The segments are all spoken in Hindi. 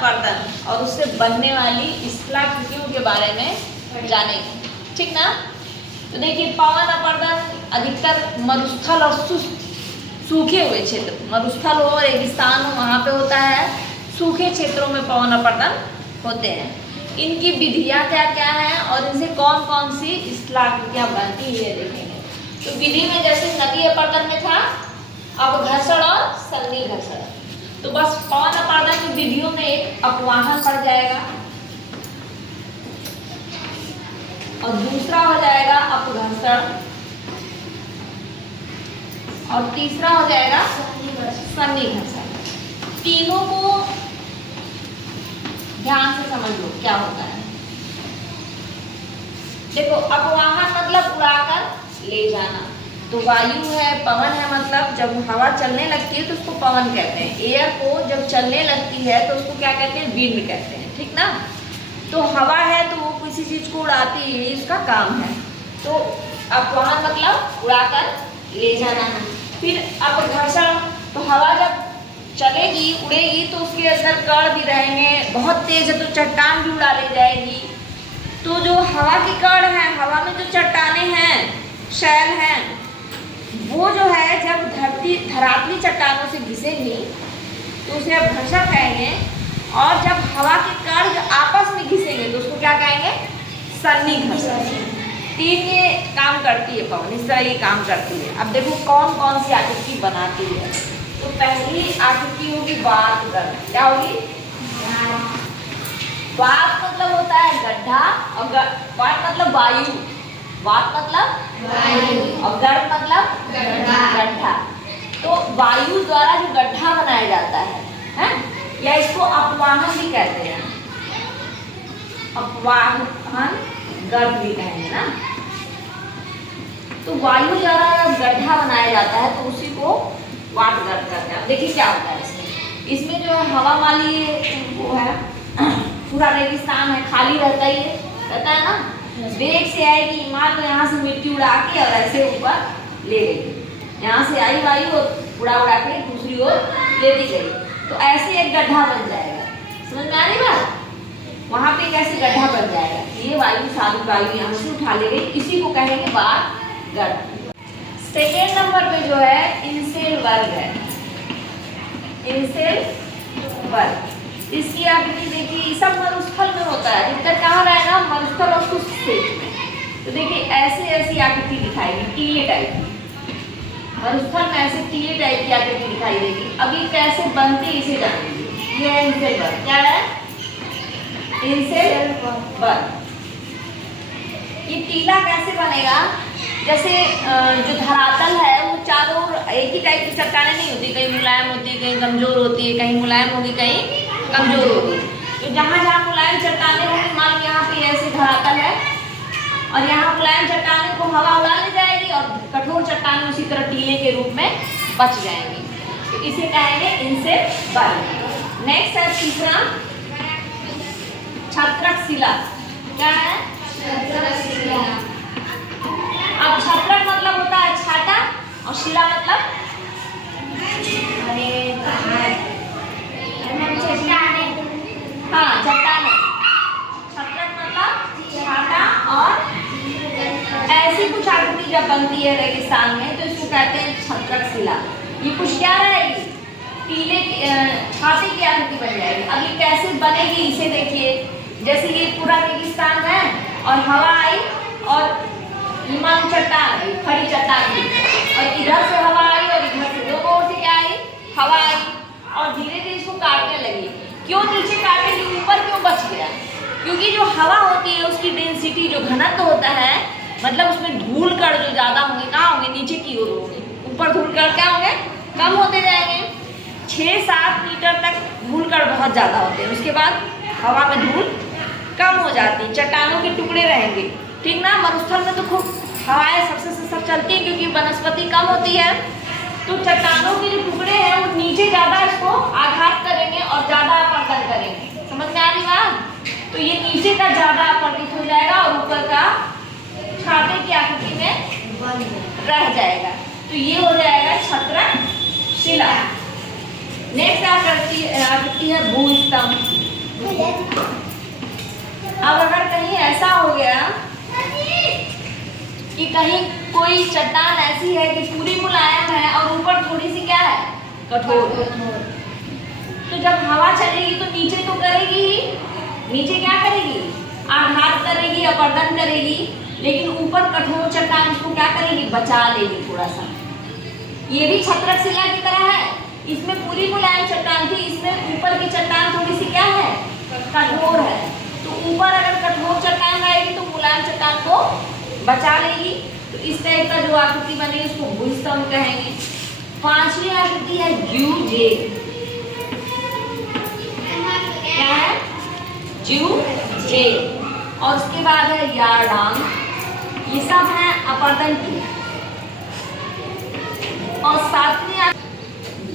अपर्दन और उससे बनने वाली स्थलाकृतियों के बारे में जानेंगे, ठीक ना। तो देखिए पवन अपर्दन अधिकतर मरुस्थल और सूखे हुए क्षेत्र, मरुस्थल हो रेगिस्तान हो वहाँ पे होता है, सूखे क्षेत्रों में पवन अपर्दन होते हैं। इनकी विधियाँ क्या क्या हैं और इनसे कौन कौन सी स्थलाकृतियाँ बनती है देखेंगे। तो विधि में जैसे नदी अपर्दन में था अपघर्षण और संधि घर्षण, तो बस पवन अपर्दन की विधियों में एक अपवाहन पड़ जाएगा और दूसरा हो जाएगा अपघर्षण और तीसरा हो जाएगा संधि घर्षण। तीनों को ध्यान से समझ लो क्या होता है। देखो अपवाहन मतलब उड़ाकर ले जाना, तो वायु है पवन है, मतलब जब हवा चलने लगती है तो उसको पवन कहते हैं। एयर को जब चलने लगती है तो उसको क्या कहते हैं, विंड कहते हैं, ठीक ना। तो हवा है तो वो किसी चीज को उड़ाती है, इसका काम है। तो अपवाहन मतलब उड़ाकर ले जाना है। फिर अपघर्षण, तो हवा जब चलेगी उड़ेगी तो उसके अंदर कण भी रहेंगे, बहुत तेज है तो चट्टान भी उड़ा ले जाएगी। तो जो हवा के कण हैं, हवा में जो चट्टाने हैं, शैल हैं, वो जो है जब धरातली चट्टानों से घिसेंगी तो उसे अपघर्षण कहेंगे। और जब हवा के कण जो आपस में घिसेंगे तो उसको क्या कहेंगे, संधि घर्षण। तीन ये काम करती है पवन, इस तरह ये काम करती है। अब देखो कौन कौन सी आकृति बनाती है। तो पहली आकृति होगी वात गर्त। क्या होगी, वात मतलब होता है गड्ढा और वात मतलब वायु, वात मतलब वायु और गर्त मतलब गड्ढा। तो वायु द्वारा जो गड्ढा बनाया जाता है या इसको अपवाहन भी कहते हैं, अपवाहन गर्त भी कहेंगे ना। तो वायु द्वारा गड्ढा बनाया जाता है तो उसी को वात गर्त कहते हैं। देखिए क्या होता है इसमें जो हवा वाली वो है, पूरा रेगिस्तान है, खाली रहता है ना, वेग से आएगी, मान लो यहाँ से मिट्टी उड़ा के और ऐसे ऊपर ले गई, यहाँ से आई वायु और उड़ा के दूसरी ओर ले दी गई, तो ऐसे एक गड्ढा बन जाएगा। समझ में आ रही बात, वहाँ पे एक ऐसे गड्ढा बन जाएगा, ये वायु सारी वायु यहाँ से उठा ले गई, इसी को कहेंगे वात गर्त। सेकेंड नंबर पे जो है इनसेल वर्ग है, इनसेल वर्ग। इसकी आकृति देखिए, सब मरुस्थल में होता है, अधिकतर कहाँ रहेगा, मरुस्थल और शुष्क क्षेत्र में। तो देखिए ऐसे ऐसी आकृति दिखाएगी, टीले टाइप की, मरुस्थल में ऐसे टीले टाइप की आकृति दिखाई देगी। अभी कैसे बनते इसे जानेंगे। ये है इनसेल वर्ग। क्या है, इनसेल वर्ग। ये टीला कैसे बनेगा, जैसे जो धरातल है वो चारों ओर एक ही टाइप की चट्टानें नहीं होती, कहीं मुलायम होती है, कहीं कमजोर होती है, कहीं मुलायम होगी, कहीं कमजोर होगी। तो जहाँ जहाँ मुलायम चट्टानें होंगी, मान लो यहाँ पे ऐसे धरातल है और यहाँ मुलायम चट्टानों को हवा उड़ा ले जाएगी और कठोर चट्टानें उसी तरह टीले के रूप में बच जाएंगी, तो इसे कहेंगे इनसेल वर्ग। नेक्स्ट है तीसरा छत्रक शिला। क्या है, छत्रक शिला। अब छत्रक मतलब होता है छाता और शिला मतलब हाँ चट्टाने। छत्रक मतलब छाता, और ऐसी कुछ आकृति जब बनती है रेगिस्तान में तो इसको कहते हैं छत्रक शिला। ये कुछ क्या रहेगी, टीले छाते की आकृति बन जाएगी। अब ये कैसे बनेगी इसे देखिए, जैसे ये पूरा रेगिस्तान है और हवा आई और मान चट्टान खड़ी चट्टान थी और इधर से हवा आई और इधर से, दोनों ओर से क्या आई, हवा आई और धीरे धीरे इसको काटने लगी। क्यों नीचे काटेगी, ऊपर क्यों बच गया, क्योंकि जो हवा होती है उसकी डेंसिटी, जो घनत्व होता है, मतलब उसमें धूल कण जो ज्यादा होंगे कहाँ होंगे, नीचे की ओर होंगे। ऊपर धूल कण क्या होंगे, कम होते जाएंगे। 6-7 मीटर तक धूल कण बहुत ज्यादा होते हैं, उसके बाद हवा में धूल कम हो जाती, चट्टानों के टुकड़े रहेंगे, ठीक ना। मरुस्थल में तो खूब हवाएं सबसे सब चलती हैं क्योंकि वनस्पति कम होती है, तो चट्टानों के जो टुकड़े हैं वो नीचे ज्यादा इसको आघात करेंगे और ज्यादा अपवर्तन करेंगे। समझ में आ रही बात, तो ये नीचे का ज्यादा अपवर्तित हो जाएगा और ऊपर का छाते की आकृति में रह जाएगा, तो ये हो जाएगा छत्रक शिला। नेक्स्ट आकृति है भूस्तंभ। अब अगर कहीं ऐसा हो गया कि कहीं कोई चट्टान ऐसी है कि पूरी मुलायम है और ऊपर थोड़ी सी क्या है, कठोर, तो जब हवा चलेगी तो नीचे तो करेगी ही, नीचे क्या करेगी, आघात करेगी, अपर्दन करेगी, लेकिन ऊपर कठोर चट्टान उसको क्या करेगी, बचा लेगी थोड़ा सा। ये भी छत्रक शिला की तरह है, इसमें पूरी मुलायम चट्टान थी, इसमें ऊपर की चट्टान थोड़ी सी क्या है, कठोर है। तो ऊपर अगर कठोर चट्टान आएगी तो मुलायम चट्टान को बचा लेगी। तो इस टाइप का जो आकृति बनेगी उसको भूस्तंभ कहेंगे। पांचवी आकृति है ज्यूजे। क्या है, ज्यूजे। और उसके बाद है यार्डांग। ये सब है अपर्दन की। और सातवीं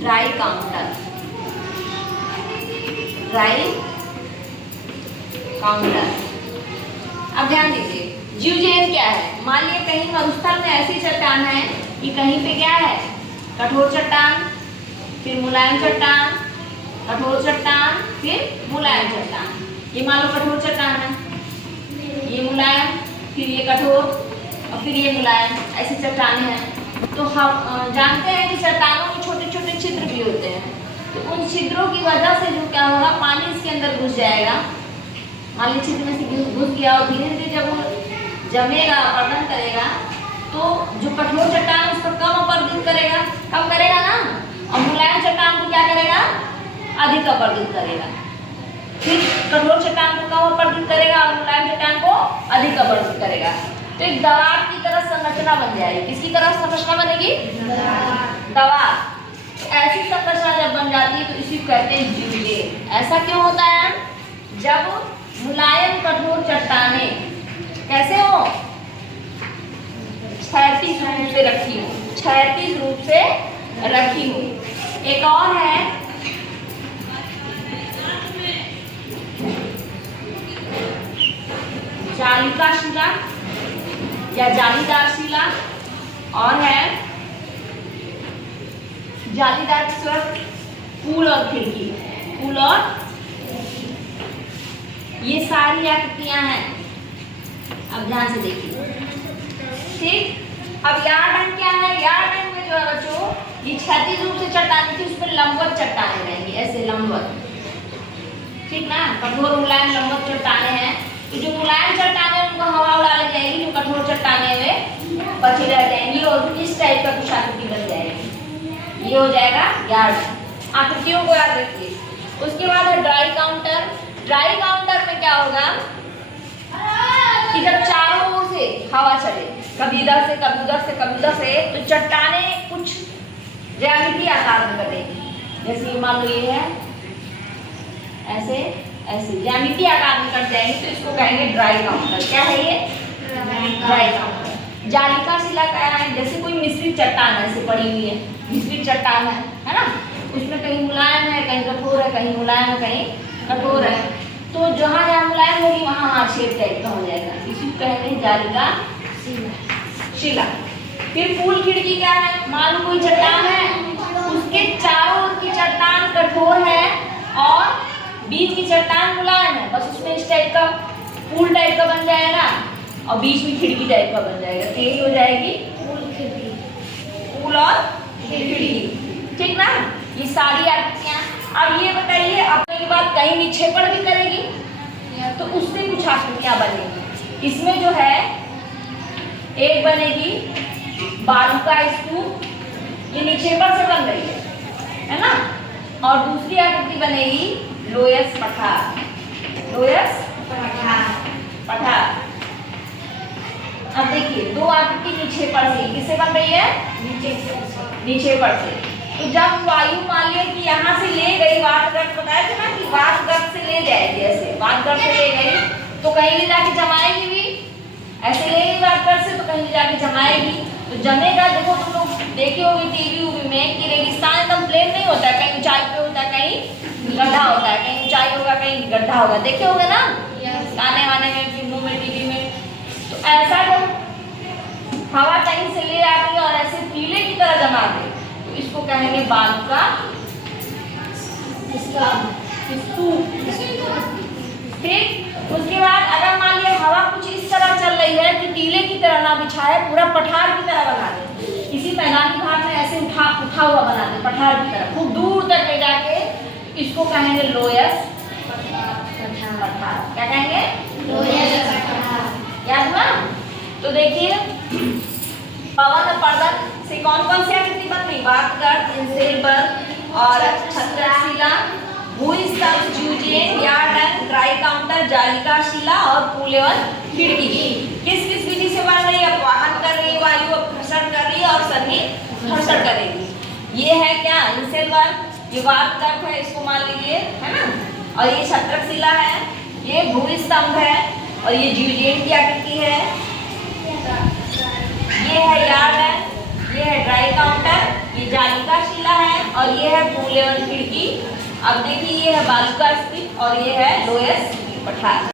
ड्राई काउंटर। Dry counter. अब ध्यान दीजिए, ज्यूजेन क्या है, मान लीजिए कहीं मरुस्थल में ऐसी चट्टान है कि कहीं पे क्या है, कठोर चट्टान, फिर मुलायम चट्टान, कठोर चट्टान, फिर मुलायम चट्टान। ये मान लो कठोर चट्टान है, ये मुलायम, फिर ये कठोर और फिर ये मुलायम, ऐसी चट्टानें हैं। तो हम जानते हैं कि चट्टानों में छोटे छोटे छिद्र भी होते हैं। तो उन छिद्रों की वजह से जो क्या होगा, पानी इसके अंदर घुस जाएगा। मान लीजिए छिद्र में से घुस गया और धीरे धीरे जब वो जमेगा, अपर्दन करेगा, तो जो कठोर चट्टान उसको कम अपर्दित करेगा, कम करेगा ना, और मुलायम चट्टान को क्या करेगा, अधिक अपर्दित करेगा। फिर कठोर चट्टान को कम अपर्दित करेगा और मुलायम चट्टान को अधिक अपर्दित करेगा। तो एक दवाब की तरह संरचना बन जाएगी। किसकी तरह संरचना बनेगी, दवाब। तो ऐसी संरचना जब बन जाती है तो इसी को कहते हैं ज्यूजे। ऐसा क्यों होता है, जब मुलायम कठोर चट्टानें कैसे हो, क्षैतिज रूप से रखी हो, क्षैतिज रूप से रखी हो। एक और है जालिका शिला या जालीदार शिला, और है जालीदार स्वर्ग, पुल और खिड़की, पुल और, ये सारी आकृतियां हैं। अब ध्यान से देखिए, ठीक। अब यार्डांग क्या है, यार्डांग में जो है बच्चों, ये क्षैतिज रूप से चट्टान थी, उसमें लंबवत चट्टानें रहेंगी, ऐसे लंबवत, ठीक ना। कठोर मुलायम लंबवत चट्टानें हैं। तो जो मुलायम चट्टानें उनको हवा उड़ा ले जाएगी, जो कठोर चट्टानें में बची रह जाएंगी और इस टाइप का कुछ आकृति बन जाएगी। ये हो जाएगा यार्डांग। आकृतियों को याद रखिए। उसके बाद है ड्राई काउंटर। ड्राई काउंटर में क्या होगा कि जब चारों ओर से हवा चले, कभी इधर से कभी उधर से कभी उधर से, तो चट्टानें कुछ ज्यामितीय आकार में बनेगी। जैसे ये मान लो ये है, ऐसे ऐसे ज्यामितीय आकार में कट जाएंगे, तो इसको कहेंगे ड्राई काउंटर। क्या है ये, ड्राई काउंटर। जालिका शिला क्या है, जैसे कोई मिश्रित चट्टान ऐसे पड़ी हुई है, मिश्रित चट्टान है ना, उसमें कहीं मुलायम है, कहीं कठोर है, कहीं मुलायम है, कहीं कठोर है। तो जहाँ जहाँ मुलायम होगी वहाँ वहाँ छेद टाइप का हो जाएगा, इसी को कहते हैं जालिका शिला। फिर पुल खिड़की क्या है, मान लो कोई चट्टान है, उसके चारों ओर की चट्टान कठोर है और बीच की चट्टान मुलायम है, बस उसमें इस टाइप का पुल टाइप का बन जाएगा और बीच में खिड़की टाइप का बन जाएगा। यही हो जाएगी पुल और खिड़की, ठीक ना। ये सारी आकृतियां। अब ये बताइए, अपने के बाद कहीं निक्षेपण भी करेगी तो उससे कुछ आकृतियां बनेगी। इसमें जो है एक बनेगी बालू का स्तूप, ये निक्षेपण से बन रही है ना, और दूसरी आकृति बनेगी लोयस पठार, लोयस पठार। अब देखिए, दो आकृति निक्षेपण से, किससे बन रही है, निक्षेपण से। तो जब वायु मान लिया कि यहाँ से ले गई, वातगर्त बताया था ना कि वातगर्त से ले जाएगी, ऐसे वातगर्त से ले गई तो कहीं ले जाके जमाएगी भी, ऐसे ले गई वातगर्त से तो कहीं ले जाके जमाएगी, तो जमेगा। देखो तुम लोग देखे होंगे टीवी उवी में कि रेगिस्तान एकदम प्लेन नहीं होता है, कहीं ऊंचाई पे होता है, कहीं गड्ढा होता है, कहीं ऊंचाई होगा कहीं गड्ढा होगा, देखे होंगे ना गाने वाने में, फिल्मों में, टीवी में। तो ऐसा जब हवा कहीं से ले आती है और ऐसे टीले की तरह जमा दे, तो इसको कहेंगे बालू का स्तूप। गई है कि टीले की तरह ना बिछाए, पूरा पठार की तरह बना दे। किसी मैदानी भाग में ऐसे उठा हुआ बना दे पठार की तरह, खूब दूर तक ले जाके इसको कहेंगे लोयस पठार। क्या कहेंगे? लोयस पठार। याद हुआ? तो देखिए पवन पर्वत से कौन कौन सी आकृति बन गई? वातगढ़, इंसेलबर्ग और छत्रशिला, भूस्थल, ज्यूजेन, यार्डन, ट्राई काउंटर, जालिका शिला और पुल एवं खिड़की। किस किस विधि से बन रही है? अपवाहन कर रही है, वायु अपघर्षण कर रही है और सन्नी घर्षण करेगी। ये है क्या? इंसेलबर्ग। ये वातगढ़ है, इसको मान लीजिए, है ना। और ये छत्रशिला है, ये भूस्तंभ है, और ये ज्यूजेन की आकृति है। ये है यार्डन, ये है ड्राई काउंटर, ये जालिका शिला है, और ये है पुल एवं खिड़की। अब देखिए ये है बालू का स्थित और ये है लोयस पठार।